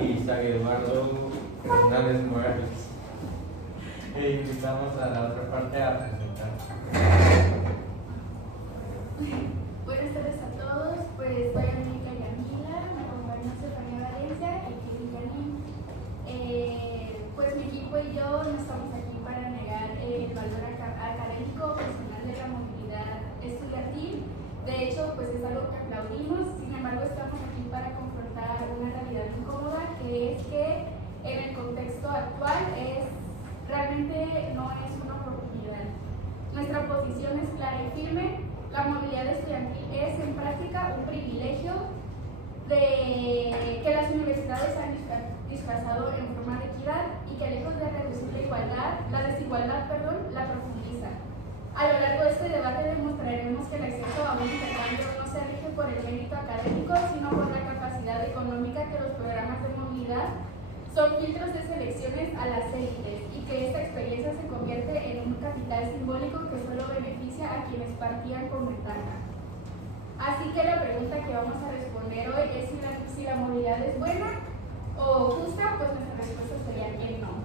y San Eduardo Hernández Morales. E invitamos a la otra parte a presentar. Buenas tardes a todos, pues soy América Yamila, me acompaña Estefanía Valencia y Kevin Ganín. Pues mi equipo y yo no estamos aquí para negar el valor académico personal de la movilidad estudiantil. De hecho, pues es algo que aplaudimos. Sin embargo, estamos aquí para confrontar una realidad incómoda, que es que en el contexto actual realmente no es una oportunidad. Nuestra posición es clara y firme. La movilidad estudiantil es en práctica un privilegio que las universidades han disfrazado en forma de equidad y que lejos de reducir la desigualdad, la profundiza. A lo largo de este debate demostraremos que el acceso a un intercambio no se rige por el mérito académico, sino por la capacidad económica que los programas de movilidad son filtros de selecciones a las élites y que esta experiencia se convierte en un capital simbólico que solo beneficia a quienes partían con ventaja. Así que la pregunta que vamos a responder hoy es si la movilidad es buena o justa, pues nuestra respuesta sería que no.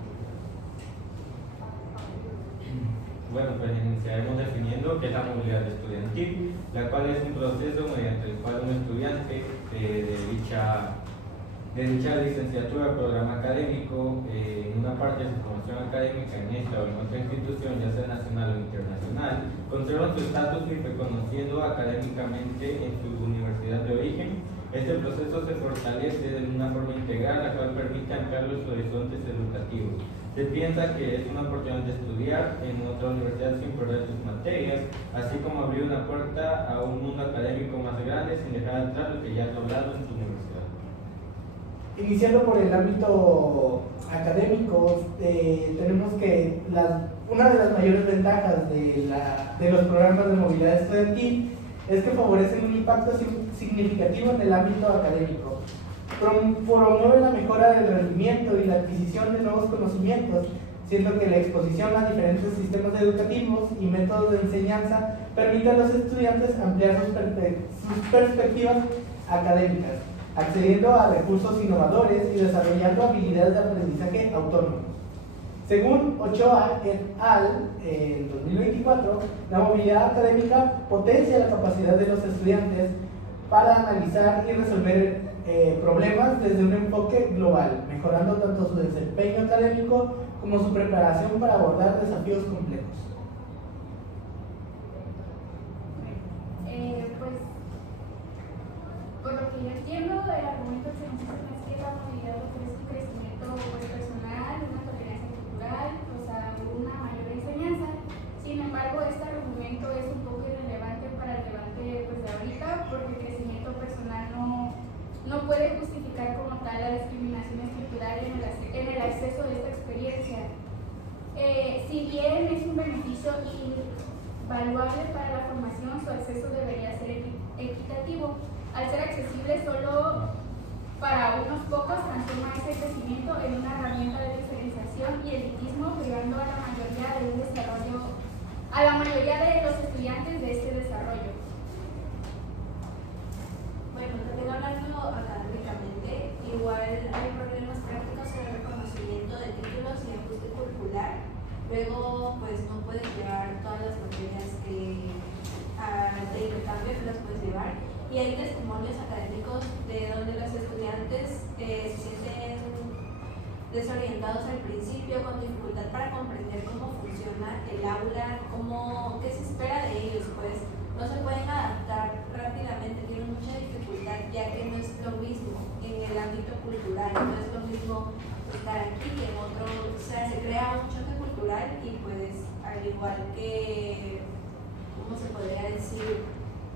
Bueno, pues iniciaremos definiendo qué es la movilidad estudiantil, la cual es un proceso mediante el cual un estudiante de dicha licenciatura o programa académico, en una parte de su formación académica en esta o en otra institución, ya sea nacional o internacional, conserva su estatus y reconociendo académicamente en su universidad de origen. Este proceso se fortalece de una forma integral, la cual permite ampliar los horizontes educativos. Se piensa que es una oportunidad de estudiar en otra universidad sin perder sus materias, así como abrir una puerta a un mundo académico más grande sin dejar atrás lo que ya has logrado en tu universidad. Iniciando por el ámbito académico, tenemos que una de las mayores ventajas de los programas de movilidad estudiantil es que favorecen un impacto significativo en el ámbito académico. Promueven la mejora del rendimiento y la adquisición de nuevos conocimientos, siendo que la exposición a diferentes sistemas educativos y métodos de enseñanza permite a los estudiantes ampliar sus perspectivas académicas, accediendo a recursos innovadores y desarrollando habilidades de aprendizaje autónomos. Según Ochoa et al. En 2024, la movilidad académica potencia la capacidad de los estudiantes para analizar y resolver problemas desde un enfoque global, mejorando tanto su desempeño académico como su preparación para abordar desafíos complejos. Pues, por lo que yo entiendo, el argumento que se nos dice es que la movilidad ofrece un crecimiento personal, una tolerancia cultural, una mayor enseñanza. Sin embargo, este argumento es un poco irrelevante para el debate de ahorita, porque el crecimiento personal no puede justificar como tal la discriminación estructural en el acceso a esta experiencia. Si bien es un beneficio invaluable para la formación, su acceso debería ser equitativo. Al ser accesible solo para unos pocos, transforma ese crecimiento en una herramienta de diferenciación y elitismo, privando a la mayoría de los estudiantes de este desarrollo. Bueno, también hablando académicamente, igual hay problemas prácticos en el reconocimiento de títulos y ajuste curricular. Luego, pues no puedes llevar todas las materias de intercambio, no las puedes llevar. Y hay testimonios académicos de donde los estudiantes se sienten desorientados al principio, con dificultad para comprender cómo funciona el aula, qué se espera de ellos, pues no se pueden adaptar rápidamente, tienen mucha dificultad, ya que no es lo mismo en el ámbito cultural, no es lo mismo estar aquí que en otro, o sea, se crea un choque cultural y pues al igual que, ¿cómo se podría decir?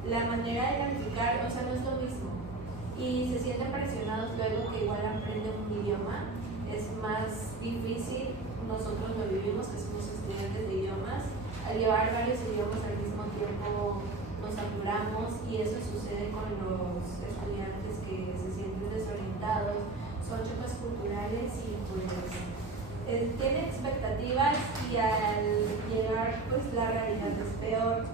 La manera de calificar, o sea, no es lo mismo. Y se sienten presionados luego que igual aprenden un idioma. Es más difícil, nosotros lo vivimos, que somos estudiantes de idiomas. Al llevar varios idiomas al mismo tiempo nos saturamos y eso sucede con los estudiantes que se sienten desorientados. Son choques culturales y pues tienen expectativas y al llegar pues la realidad es peor.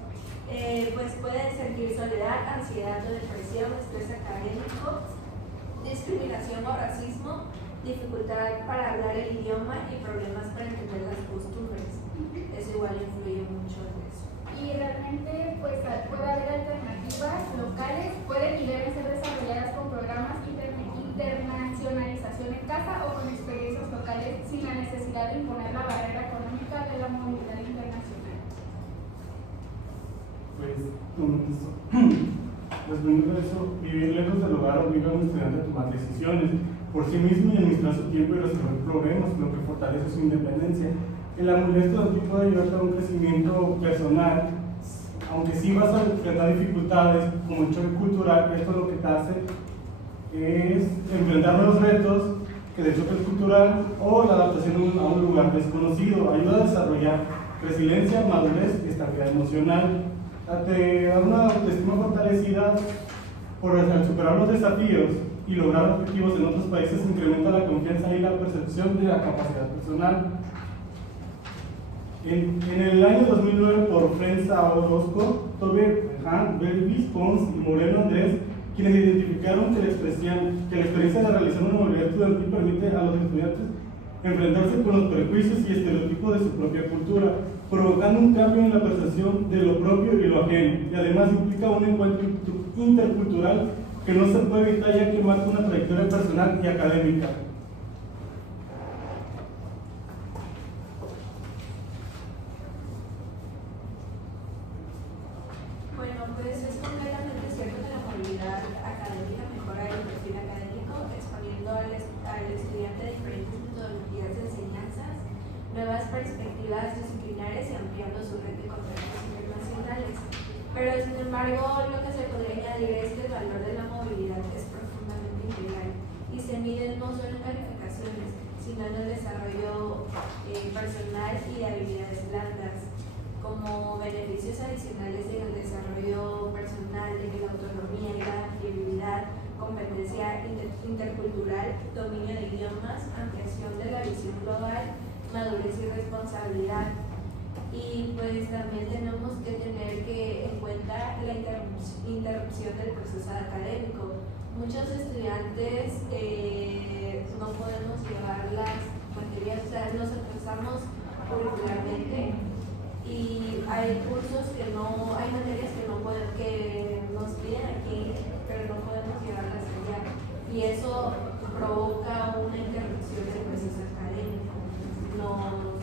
Pues pueden sentir soledad, ansiedad o depresión, estrés académico discriminación o racismo, dificultad para hablar el idioma y problemas para entender las costumbres. Eso igual influye mucho en eso. Y realmente pues puede haber alternativas locales, pueden y deben ser desarrolladas con programas internacionalización en casa o con experiencias locales sin la necesidad de imponer la barrera económica de la movilidad internacional. Respondiendo a eso, vivir lejos del hogar obliga a un estudiante a tomar decisiones por sí mismo y administrar su tiempo y resolver problemas, lo que fortalece su independencia. En la movilidad estudiantil puede ayudarte a un crecimiento personal, aunque sí vas a enfrentar dificultades como el choque cultural. Esto lo que te hace es enfrentar nuevos retos que del choque cultural o la adaptación a un lugar desconocido. Ayuda a desarrollar resiliencia, madurez y estabilidad emocional. Te da una autoestima fortalecida por superar los desafíos y lograr objetivos en otros países. Incrementa la confianza y la percepción de la capacidad personal. En el año 2009, por Frenza Orozco, Tobe, Belvis, Pons y Moreno Andrés, quienes identificaron que la experiencia de realizar una movilidad estudiantil permite a los estudiantes enfrentarse con los prejuicios y estereotipos de su propia cultura, provocando un cambio en la percepción de lo propio y lo ajeno, y además implica un encuentro intercultural que no se puede evitar, ya que marca una trayectoria personal y académica. Bueno, pues es completamente cierto que la movilidad académica mejora el perfil académico, exponiendo al estudiante a diferentes metodologías de enseñanzas, nuevas perspectivas disciplinarias y ampliando su red de contactos internacionales. Pero sin embargo, lo que se podría añadir es que el valor de la movilidad es profundamente integral y se mide no solo en calificaciones, sino en el desarrollo personal y de habilidades blandas, como beneficios adicionales en el desarrollo personal, de la autonomía y la flexibilidad, competencia intercultural, dominio de idiomas, ampliación de la visión global, madurez y responsabilidad. Y pues también tenemos que tener en cuenta la interrupción del proceso académico. Muchos estudiantes no podemos llevar las materias, o sea, nos atrasamos curricularmente y hay cursos que no, hay materias que nos piden aquí, pero no podemos llevarlas allá. Y eso provoca una interrupción del proceso académico. Nos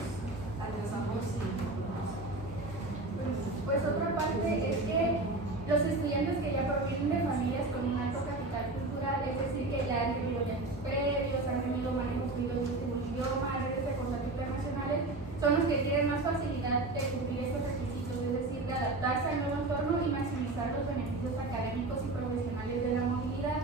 atrasamos y Pues otra parte es que los estudiantes que ya provienen de familias con un alto capital cultural, es decir, que ya han tenido viajes previos, han tenido manejo fluido de un idioma, redes de contacto internacionales, son los que tienen más facilidad de cumplir estos requisitos, es decir, de adaptarse al nuevo entorno y maximizar los beneficios académicos y profesionales de la movilidad.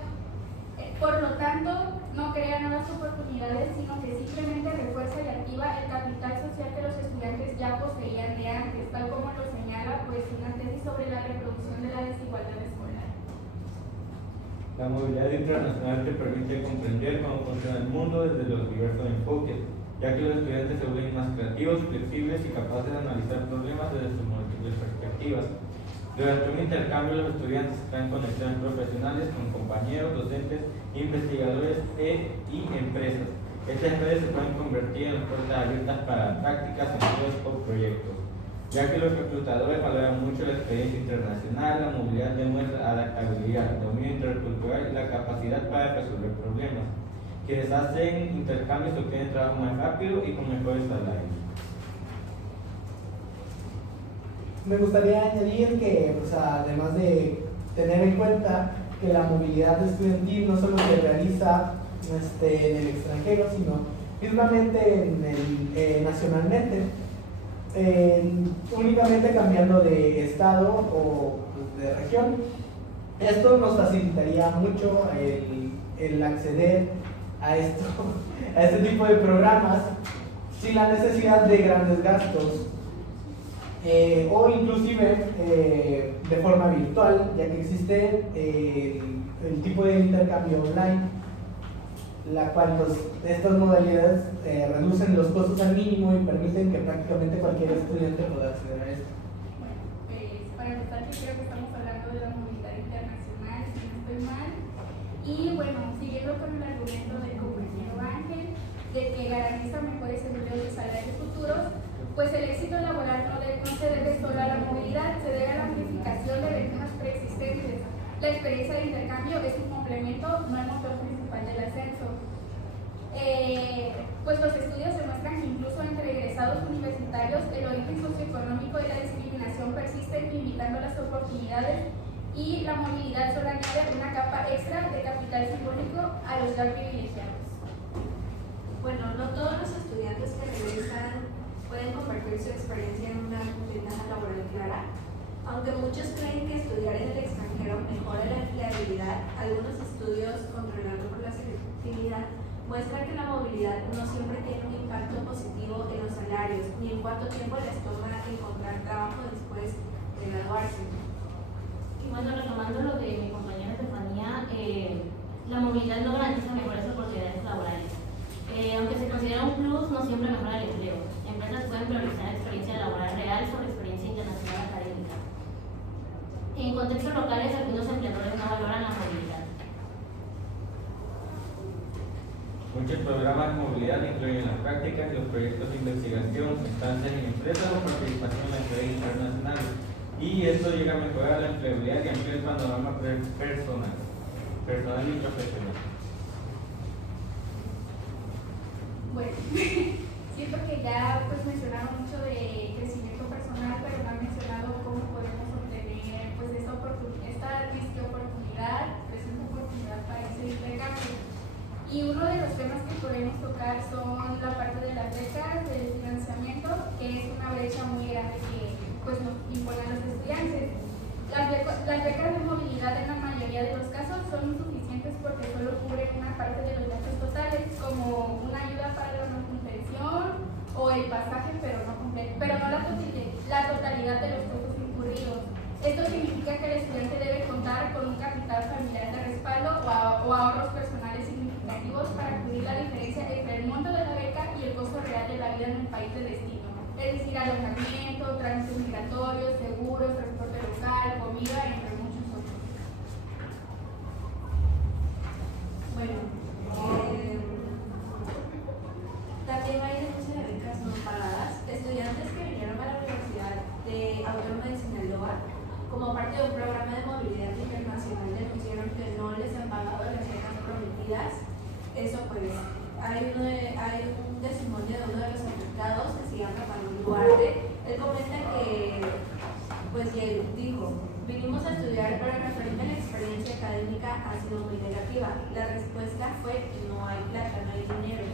Por lo tanto, no crea nuevas oportunidades, sino que simplemente refuerza y activa el capital social que los estudiantes ya poseían de antes, tal como lo señala pues una tesis sobre la reproducción de la desigualdad escolar. La movilidad internacional te permite comprender cómo funciona el mundo desde los diversos enfoques, ya que los estudiantes se vuelven más creativos, flexibles y capaces de analizar problemas desde sus múltiples perspectivas. Durante un intercambio, los estudiantes están en conexiones profesionales con compañeros, docentes, investigadores y empresas. Estas redes se pueden convertir en puertas abiertas para prácticas, empleos o proyectos, ya que los reclutadores valoran mucho la experiencia internacional. La movilidad demuestra adaptabilidad, dominio intercultural y la capacidad para resolver problemas. Quienes hacen intercambios obtienen trabajo más rápido y con mejores salarios. Me gustaría añadir que, además de tener en cuenta que la movilidad estudiantil no solo se realiza en el extranjero, sino mismamente nacionalmente, únicamente cambiando de estado o de región. Esto nos facilitaría mucho el acceder a este tipo de programas sin la necesidad de grandes gastos. O inclusive de forma virtual, ya que existe el tipo de intercambio online, la cual estas modalidades reducen los costos al mínimo y permiten que prácticamente cualquier estudiante pueda acceder a esto. Bueno, para empezar, yo creo que estamos hablando de la movilidad internacional, si no estoy mal, Y bueno, siguiendo con el argumento del compañero Ángel, de que garantiza mejores empleos de salarios futuros, pues el éxito laboral no se debe solo a la movilidad, se debe a la amplificación de ventajas preexistentes. La experiencia de intercambio es un complemento, no el motor principal del ascenso. Pues los estudios demuestran que incluso entre egresados universitarios el origen socioeconómico de la discriminación persiste, limitando las oportunidades, y la movilidad solo añade una capa extra de capital simbólico a los ya privilegiados. Bueno, no todos los estudiantes que regresan pueden convertir su experiencia en una ventaja laboral clara. Aunque muchos creen que estudiar en el extranjero mejora la empleabilidad, algunos estudios, controlados por la selectividad, muestran que la movilidad no siempre tiene un impacto positivo en los salarios, ni en cuánto tiempo les toma encontrar trabajo después de graduarse. Y bueno, retomando lo de mi compañera Estefanía, la movilidad no garantiza mejores oportunidades laborales. Aunque se considera un plus, no siempre mejora el empleo. Empresas pueden priorizar experiencia laboral real sobre experiencia internacional académica. En contextos locales, algunos empleadores no valoran la movilidad. Muchos programas de movilidad incluyen las prácticas, los proyectos de investigación, estancias en empresas o participación en actividades internacionales. Y esto llega a mejorar la empleabilidad y amplía el panorama personal y profesional. Bueno, siento que ya pues mencionaron mucho de crecimiento personal, pero no han mencionado cómo podemos obtener pues esta oportunidad, presente oportunidad para ese intercambio. Y uno de los temas que podemos tocar son la parte de las becas, del financiamiento, que es una brecha muy grande que pues nos imponen los estudiantes. Las becas de movilidad en la mayoría de los casos son insuficientes porque solo cubren una parte de los gastos totales, como una ayuda para la manutención o el pasaje, pero no la totalidad de los costos incurridos. Esto significa que el estudiante debe contar con un capital familiar de respaldo o ahorros personales significativos para cubrir la diferencia entre el monto de la beca y el costo real de la vida en el país de destino. Es decir, alojamiento, trámites migratorios, seguros, transporte local, comida, entre muchos otros. Bueno, también hay denuncia de becas no pagadas. Estudiantes que vinieron a la Universidad Autónoma de Sinaloa como parte de un programa de movilidad internacional denunciaron que no les han pagado las becas prometidas. Eso pues, hay un testimonio de uno de los afectados que se llama Manuel Duarte. Él comenta que, pues, y él dijo: vinimos a estudiar, pero referente a la experiencia académica ha sido muy negativa. La respuesta fue que no hay plata, no hay dinero.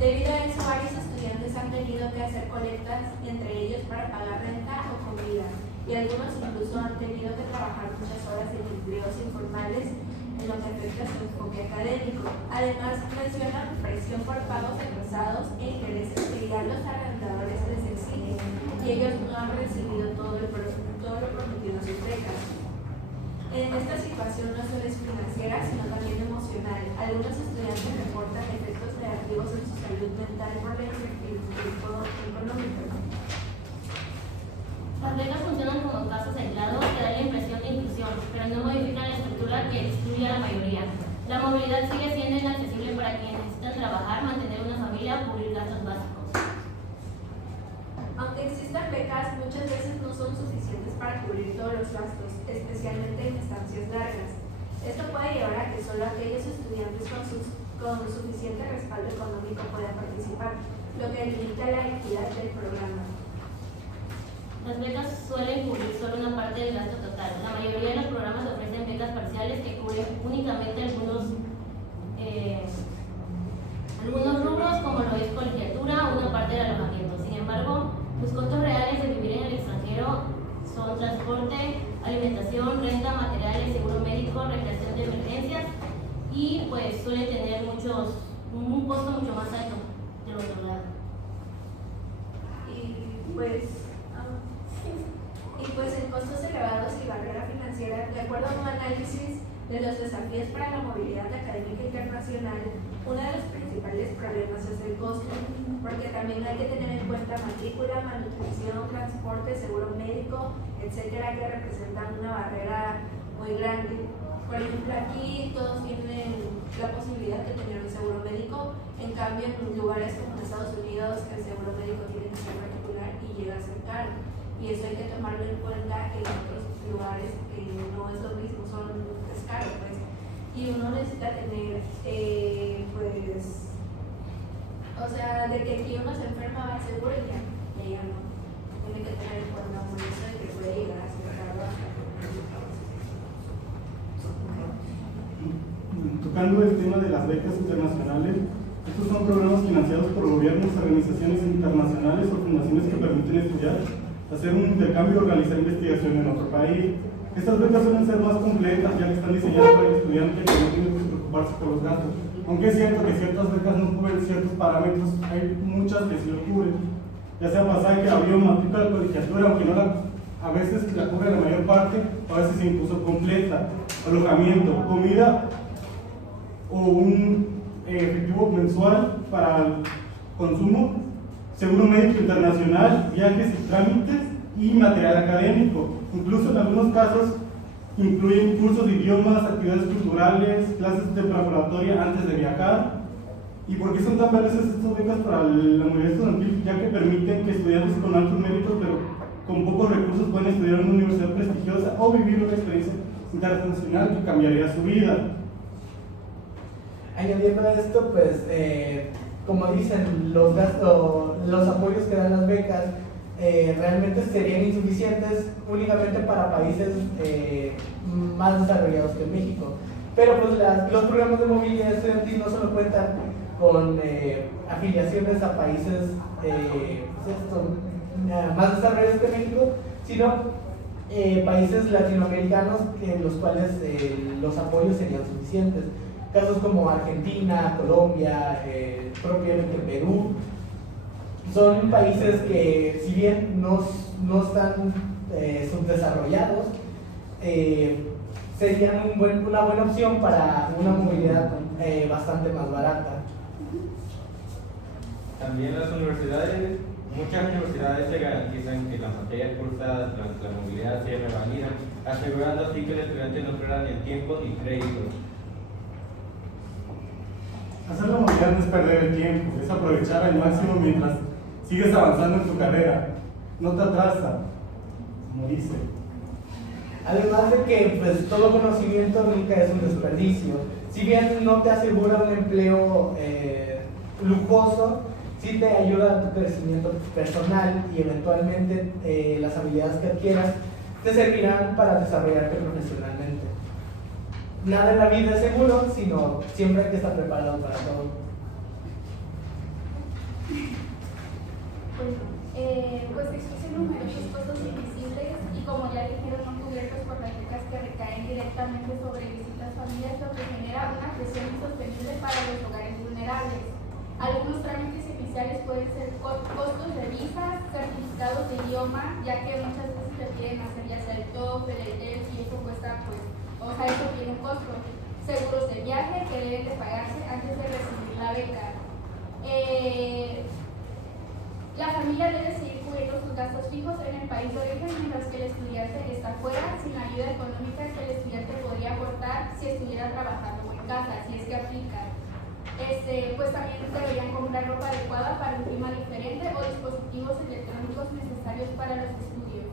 Debido a eso, varios estudiantes han tenido que hacer colectas, entre ellos para pagar renta o comida, y algunos incluso han tenido que trabajar muchas horas en empleos informales en lo que afecta a su enfoque académico. Además, mencionan presión por pagos atrasados e intereses que ya los arrendadores les exigen, y ellos no han recibido todo lo prometido en sus becas. En esta situación no solo es financiera, sino también emocional. Algunos estudiantes reportan efectos negativos en su salud mental por la incertidumbre económica. Las becas funcionan como casos aislados que dan la impresión de inclusión, pero no modifican la estructura que excluye a la mayoría. La movilidad sigue siendo inaccesible para quienes necesitan trabajar, mantener una familia o cubrir gastos básicos. Aunque existan becas, muchas veces no son suficientes para cubrir todos los gastos, especialmente en estancias largas. Esto puede llevar a que solo aquellos estudiantes con suficiente respaldo económico puedan participar, lo que limita la equidad del programa. Las becas suelen cubrir solo una parte del gasto total. La mayoría de los programas ofrecen becas parciales que cubren únicamente algunos rubros, como lo es colegiatura o una parte del alojamiento. Sin embargo, los costos reales de vivir en el extranjero son transporte, alimentación, renta, materiales, seguro médico, recreación de emergencias, y pues suelen tener un costo mucho más alto del otro lado. Y pues en costos elevados y barrera financiera, de acuerdo a un análisis de los desafíos para la movilidad académica internacional, uno de los principales problemas es el costo, porque también hay que tener en cuenta matrícula, manutención, transporte, seguro médico, etcétera, que representan una barrera muy grande. Por Por ejemplo, aquí todos tienen la posibilidad de tener un seguro médico, en cambio en lugares como en Estados Unidos el seguro médico tiene que ser particular y llega a ser caro. Y eso hay que tomarlo en cuenta en otros lugares que no es lo mismo, es caro pues. Y uno necesita tener, pues, o sea, de que aquí uno se enferma va seguro y ya no. Tiene que tener en cuenta un eso de que puede llegar a ser caro hasta Tocando el tema de las becas internacionales, estos son programas financiados por gobiernos, organizaciones internacionales o fundaciones que permiten estudiar, hacer un intercambio o realizar investigación en otro país. Estas becas suelen ser más completas ya que están diseñadas para el estudiante que no tiene que preocuparse por los gastos. Aunque es cierto que ciertas becas no cubren ciertos parámetros, hay muchas que sí lo cubren. Ya sea pasaje, avión, matrícula de colegiatura, aunque no a veces la cubre la mayor parte, a veces incluso completa, alojamiento, comida o un efectivo mensual para el consumo, seguro médico internacional, viajes y trámites y material académico. Incluso en algunos casos incluyen cursos de idiomas, actividades culturales, clases de preparatoria antes de viajar. ¿Y por qué son tan valiosas estas becas para la movilidad estudiantil? Ya que permiten que estudiantes con altos méritos pero con pocos recursos puedan estudiar en una universidad prestigiosa o vivir una experiencia internacional que cambiaría su vida. Añadiendo a esto, pues, como dicen, los gastos, los apoyos que dan las becas realmente serían insuficientes únicamente para países más desarrollados que México. Pero pues los programas de movilidad estudiantil no solo cuentan con afiliaciones a países más desarrollados que México, sino países latinoamericanos en los cuales los apoyos serían suficientes. Casos como Argentina, Colombia, propiamente Perú, son países que, si bien no están subdesarrollados, serían una buena opción para una movilidad bastante más barata. También las universidades, muchas universidades se garantizan que las materias cursadas durante la movilidad se revalidan, asegurando así que el estudiante no pierda ni tiempo ni crédito. Hacer la movilidad no es perder el tiempo, es aprovechar al máximo mientras sigues avanzando en tu carrera. No te atrasa, como dice. Además de que pues, todo conocimiento nunca es un desperdicio. Si bien no te asegura un empleo lujoso, sí te ayuda a tu crecimiento personal y eventualmente las habilidades que adquieras te servirán para desarrollarte profesionalmente. Nada en la vida es seguro, sino siempre hay que estar preparado para todo. Pues existen numerosos costos invisibles y, como ya dijeron, no cubiertos por las becas que recaen directamente sobre distintas familias, lo que genera una presión insostenible para los hogares vulnerables. Algunos trámites iniciales pueden ser costos de visas, certificados de idioma, ya que muchas veces te piden hacer ya sea el TOEFL, el IELTS, y eso cuesta, pues, o sea, eso tiene un costo. Seguros de viaje que deben de pagarse antes de recibir la beca. La familia debe seguir cubriendo sus gastos fijos en el país de origen, mientras que el estudiante está fuera, sin la ayuda económica que el estudiante podría aportar si estuviera trabajando en casa, si es que aplica. Pues también deberían comprar ropa adecuada para un clima diferente o dispositivos electrónicos necesarios para los estudios.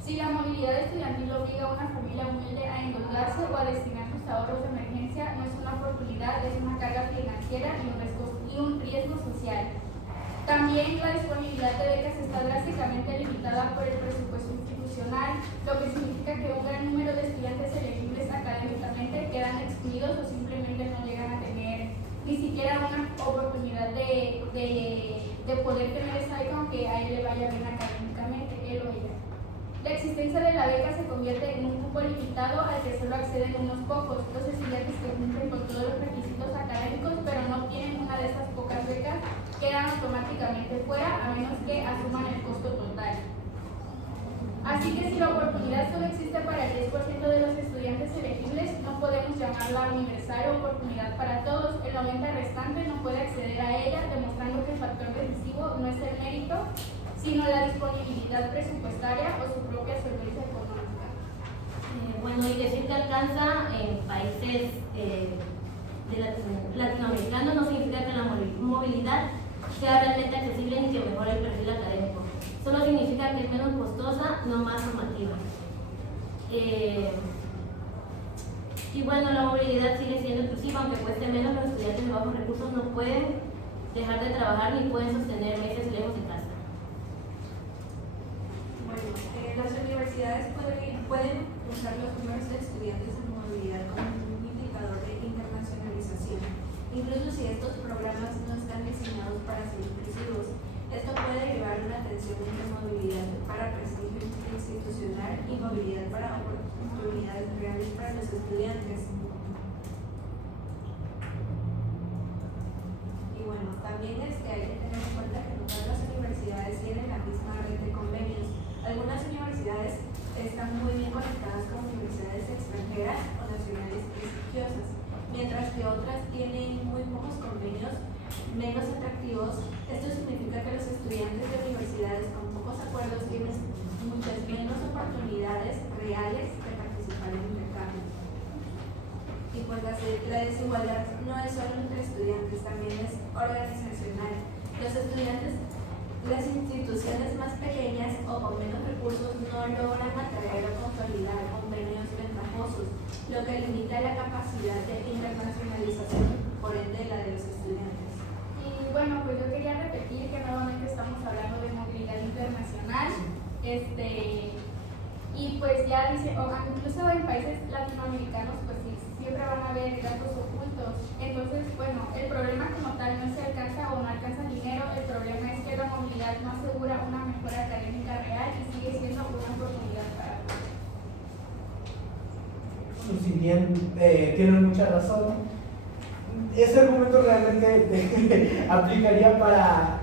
Si la movilidad estudiantil obliga a una familia humilde a endeudarse o a destinar sus ahorros de emergencia, no es una oportunidad, es una carga financiera y un riesgo social. También la disponibilidad de becas está drásticamente limitada por el presupuesto institucional, lo que significa que un gran número de estudiantes elegibles académicamente quedan excluidos o simplemente no llegan a tener ni siquiera una oportunidad de poder tener esa beca, aunque a él le vaya bien académicamente, él o ella. La existencia de la beca se convierte en un cupo limitado al que solo acceden unos pocos. Los estudiantes que cumplen con todos los requisitos académicos pero no obtienen una de estas pocas becas quedan automáticamente fuera, a menos que asuman el costo total. Así que si la oportunidad solo existe para el 10% de los estudiantes elegibles, no podemos llamarla universal o oportunidad para todos. El 90% restante no puede acceder a ella, demostrando que el factor decisivo no es el mérito, sino la disponibilidad presupuestaria o su propia solvencia económica. Bueno, y decir que alcanza en países latinoamericanos no significa que la movilidad sea realmente accesible ni que mejore el perfil académico. Solo significa que es menos costosa, no más formativa. Y bueno, la movilidad sigue siendo inclusiva, aunque cueste menos. Los estudiantes de bajos recursos no pueden dejar de trabajar ni pueden sostener meses lejos de casa. Bueno, las universidades pueden usar los números de estudiantes en movilidad como un indicador de internacionalización, incluso si estos programas no están diseñados para ser inclusivos. Esto puede derivar de una tensión entre movilidad para prestigio institucional y movilidad para oportunidades reales para los estudiantes. Y bueno, también hay que tener en cuenta que no todas las universidades tienen la misma red de convenios. Algunas universidades están muy bien conectadas con universidades extranjeras o nacionales prestigiosas, mientras que otras tienen muy pocos convenios menos atractivos. Esto significa que los estudiantes de universidades con pocos acuerdos tienen muchas menos oportunidades reales de participar en intercambios. Y pues la desigualdad no es solo entre estudiantes, también es organizacional. Los estudiantes, las instituciones más pequeñas o con menos recursos no logran atraer o consolidar convenios ventajosos, lo que limita la capacidad de internacionalización, por ende la de los estudiantes. Y bueno, pues yo quería repetir que nuevamente estamos hablando de movilidad internacional, y pues ya dice, incluso en países latinoamericanos, pues sí, siempre van a haber gastos ocultos. Entonces, bueno, el problema como tal no es si alcanza o no alcanza dinero, el problema es que la movilidad no asegura una mejora académica real y sigue siendo una oportunidad para todos. Si bien tienen mucha razón, ese argumento realmente aplicaría para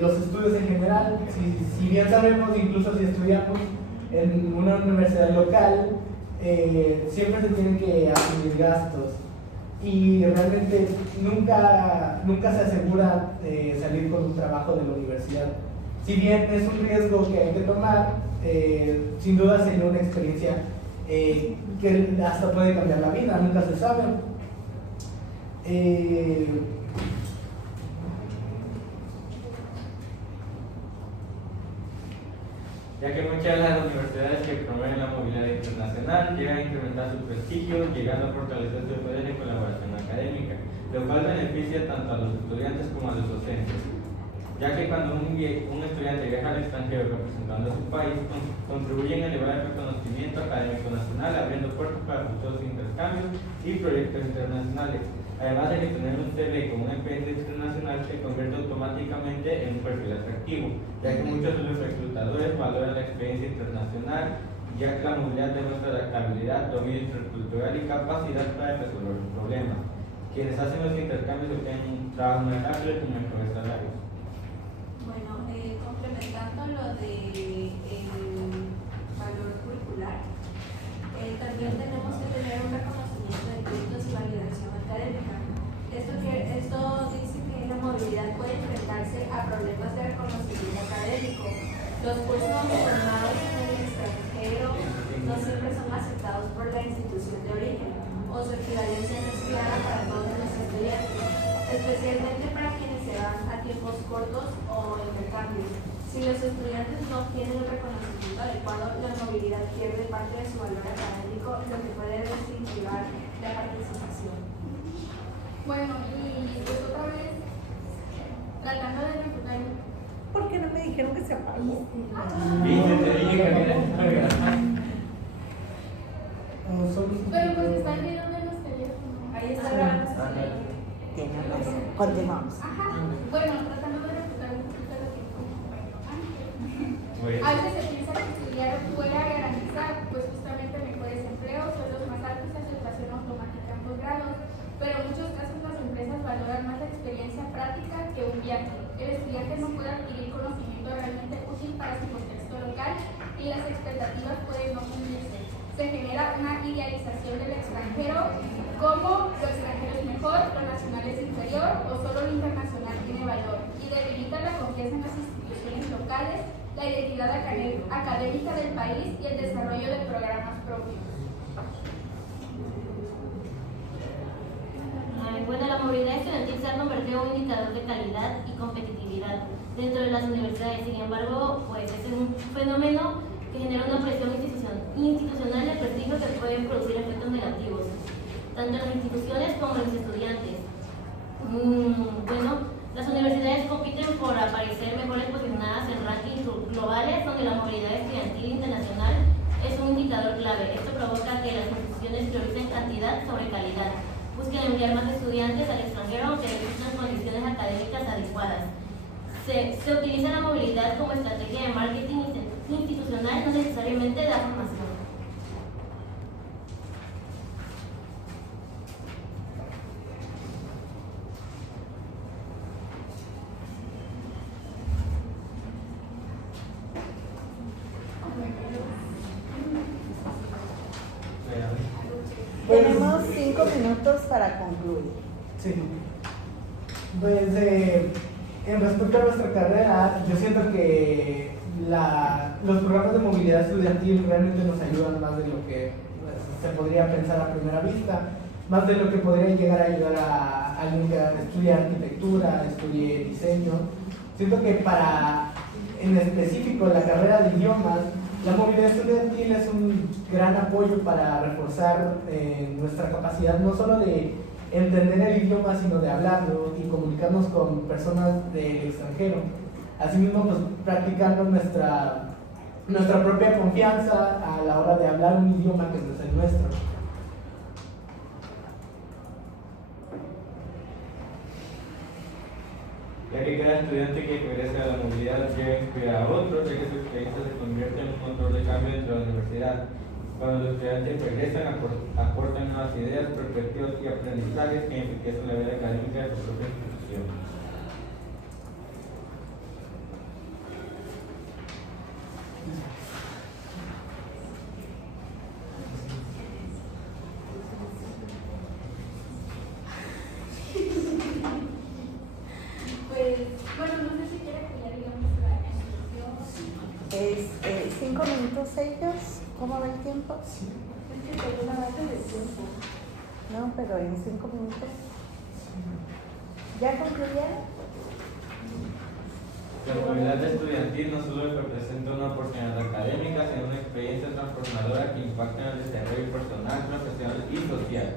los estudios en general. Si bien sabemos, incluso si estudiamos en una universidad local, siempre se tienen que asumir gastos y realmente nunca se asegura salir con un trabajo de la universidad. Si bien es un riesgo que hay que tomar, sin duda sería una experiencia que hasta puede cambiar la vida, nunca se sabe. Ya que muchas de las universidades que promueven la movilidad internacional llegan a incrementar su prestigio, llegando a fortalecer su poder de colaboración académica, lo cual beneficia tanto a los estudiantes como a los docentes, ya que cuando un estudiante viaja al extranjero representando a su país, contribuyen a elevar el reconocimiento académico nacional, abriendo puertas para futuros intercambios y proyectos internacionales. Además de que tener un CV con una experiencia internacional se convierte automáticamente en un perfil atractivo, ya que muchos de los reclutadores valoran la experiencia internacional, ya que la movilidad demuestra la habilidad, dominio intercultural y capacidad para resolver los problemas. Quienes hacen los intercambios obtienen un trabajo más rápido y con mejores salarios. Bueno, complementando lo de valor curricular, también tenemos que tener un reconocimiento de créditos y validación académica. Esto dice que la movilidad puede enfrentarse a problemas de reconocimiento académico. Los cursos formados en el extranjero no siempre son aceptados por la institución de origen, o su equivalencia no es clara para todos los estudiantes, especialmente para quienes se van a tiempos cortos o intercambios. Si los estudiantes no obtienen el reconocimiento adecuado, la movilidad pierde parte de su valor académico, lo que puede desincentivar la participación. Bueno, y pues otra vez, tratando de refutar. ¿Por qué no me dijeron que se apagó? Viste, te dije que había Pero pues está el video de los teléfonos. Ahí está grabando. Tienes razón. Continuamos. Ajá. Bueno, tratando de refutar un poquito lo que dijo mi compañero antes. A Bueno. veces se piensa que estudiar fuera garantiza pues justamente mejores empleos, sueldos más altos y aceptación automática en posgrados, pero en muchos casos las empresas valoran más la experiencia práctica que un viaje. El estudiante no puede adquirir conocimiento realmente útil para su contexto local y las expectativas pueden no cumplirse. Se genera una idealización del extranjero como lo extranjero es mejor, lo nacional es inferior o solo lo internacional tiene valor y debilita la confianza en las instituciones locales la identidad académica del país y el desarrollo de programas propios. Bueno, la movilidad estudiantil se ha convertido en un indicador de calidad y competitividad dentro de las universidades. Sin embargo, pues es un fenómeno que genera una presión institucional de prestigio que puede producir efectos negativos, tanto en las instituciones como en los estudiantes. Bueno, las universidades compiten por aparecer mejores posicionadas en rankings globales, donde la movilidad estudiantil internacional es un indicador clave. Esto provoca que las instituciones prioricen cantidad sobre calidad, busquen enviar más estudiantes al extranjero aunque existan condiciones académicas adecuadas. Se utiliza la movilidad como estrategia de marketing institucional, no necesariamente de formación. Tenemos 5 minutos para concluir. Sí. Pues en respecto a nuestra carrera, yo siento que los programas de movilidad estudiantil realmente nos ayudan más de lo que se podría pensar a primera vista, más de lo que podría llegar a ayudar a alguien que estudia arquitectura, estudie diseño. Siento que en específico la carrera de idiomas, la movilidad estudiantil es un gran apoyo para reforzar nuestra capacidad no solo de entender el idioma, sino de hablarlo y comunicarnos con personas del extranjero. Asimismo, pues practicando nuestra propia confianza a la hora de hablar un idioma que no es el nuestro. Ya que cada estudiante que regresa a la movilidad debe inspirar a otros, ya que su experiencia se convierte en un motor de cambio dentro de la universidad. Cuando los estudiantes regresan, aportan nuevas ideas, perspectivas y aprendizajes que enriquecen la vida académica de su propia institución. Pues, bueno, no sé si quiere que ya digamos la conclusión. 5 minutos ellos. ¿Cómo va el tiempo? Es que tengo una base de tiempo. No, pero en 5 minutos. ¿Ya concluyeron? La movilidad estudiantil no solo representa una oportunidad académica, sino una experiencia transformadora que impacta en el desarrollo personal, profesional y social.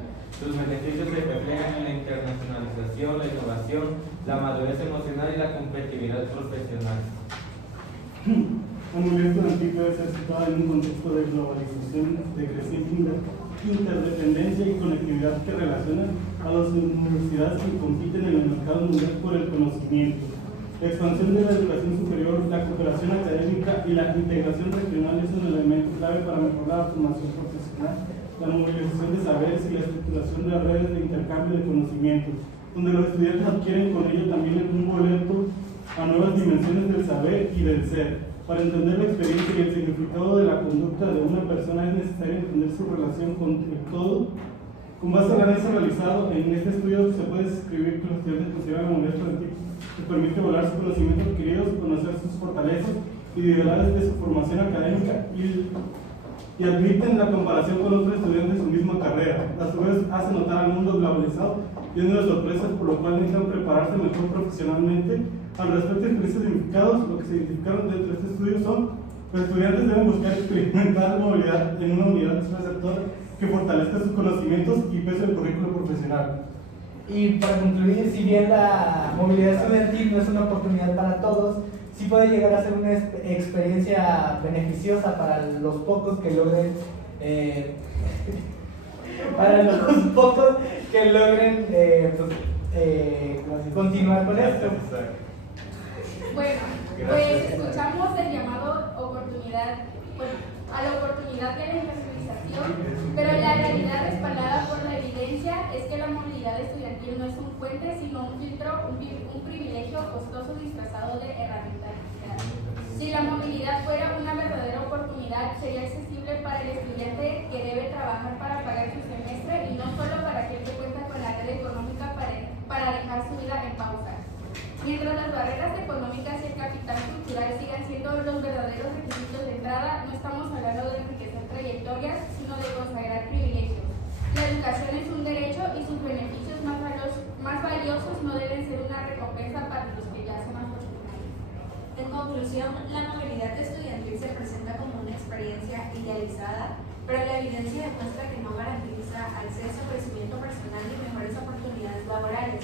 Sus beneficios se reflejan en la internacionalización, la innovación, la madurez emocional y la competitividad profesional. La movilidad estudiantil debe ser situada en un contexto de globalización, de creciente interdependencia y conectividad que relaciona a las universidades que compiten en el mercado mundial por el conocimiento. La expansión de la educación superior, la cooperación académica y la integración regional es un elemento clave para mejorar la formación profesional, la movilización de saberes y la estructuración de redes de intercambio de conocimientos, donde los estudiantes adquieren con ello también un boleto a nuevas dimensiones del saber y del ser. Para entender la experiencia y el significado de la conducta de una persona es necesario entender su relación con el todo. Con base al análisis realizado en este estudio se puede describir que los estudiantes consideran la movilidad estudiantil que permite valorar sus conocimientos adquiridos, conocer sus fortalezas y debilidades de su formación académica y admiten la comparación con otros estudiantes de su misma carrera. A su vez hace notar al mundo globalizado lleno de sorpresas, por lo cual necesitan prepararse mejor profesionalmente. Al respecto de experiencias significados, lo que se identificaron dentro de este estudio son: los estudiantes deben buscar experimentar movilidad en una unidad receptora que fortalezca sus conocimientos y peso del currículo profesional. Y para concluir, si bien la movilidad estudiantil no es una oportunidad para todos, sí puede llegar a ser una experiencia beneficiosa para los pocos que logren continuar con esto. Bueno, pues escuchamos el llamado a la oportunidad de la internacionalización, pero la realidad respaldada por la evidencia es que la movilidad estudiantil no es un puente, sino un filtro, un privilegio costoso disfrazado de herramienta digital. Si la movilidad fuera una verdadera oportunidad, sería accesible para el estudiante que debe trabajar para pagar su semestre y no solo para aquel que cuenta con la red económica para dejar su vida en pausa. Mientras las barreras económicas y el capital cultural sigan siendo los verdaderos requisitos de entrada, no estamos hablando de enriquecer trayectorias, sino de consagrar privilegios. La educación es un derecho y sus beneficios más valiosos no deben ser una recompensa para los que ya son afortunados. En conclusión, la movilidad estudiantil se presenta como una experiencia idealizada, pero la evidencia demuestra que no garantiza acceso, crecimiento personal y mejores oportunidades laborales.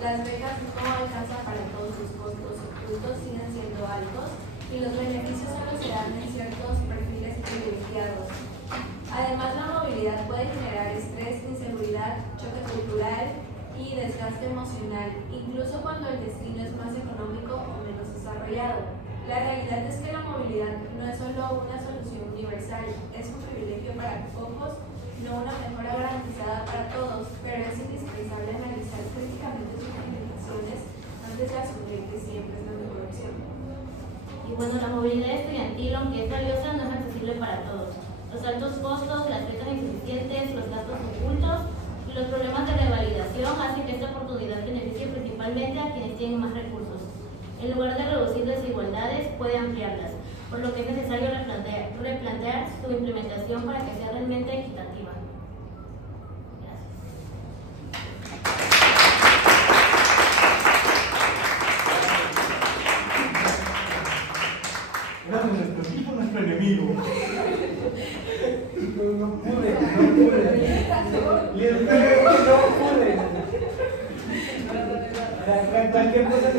Las becas no alcanzan para todos sus costos, sus costos siguen siendo altos y los beneficios solo se dan en ciertos perfiles privilegiados. Además, la movilidad puede generar estrés, inseguridad, choque cultural y desgaste emocional, incluso cuando el destino es más económico o menos desarrollado. La realidad es que la movilidad no es solo una solución universal, es un privilegio para pocos, no una mejora garantizada para todos, pero es indispensable analizar críticamente sus implicaciones antes de asumir que siempre es la mejor opción. Y bueno, la movilidad estudiantil, aunque es valiosa, no es accesible para todos. Los altos costos, las becas insuficientes, los gastos ocultos y los problemas de revalidación hacen que esta oportunidad beneficie principalmente a quienes tienen más recursos. En lugar de reducir desigualdades, puede ampliarlas, por lo que es necesario replantear su implementación para que sea realmente equitativa. Era de nuestro equipo, nuestro enemigo. No pude. No pude. Cualquier cosa que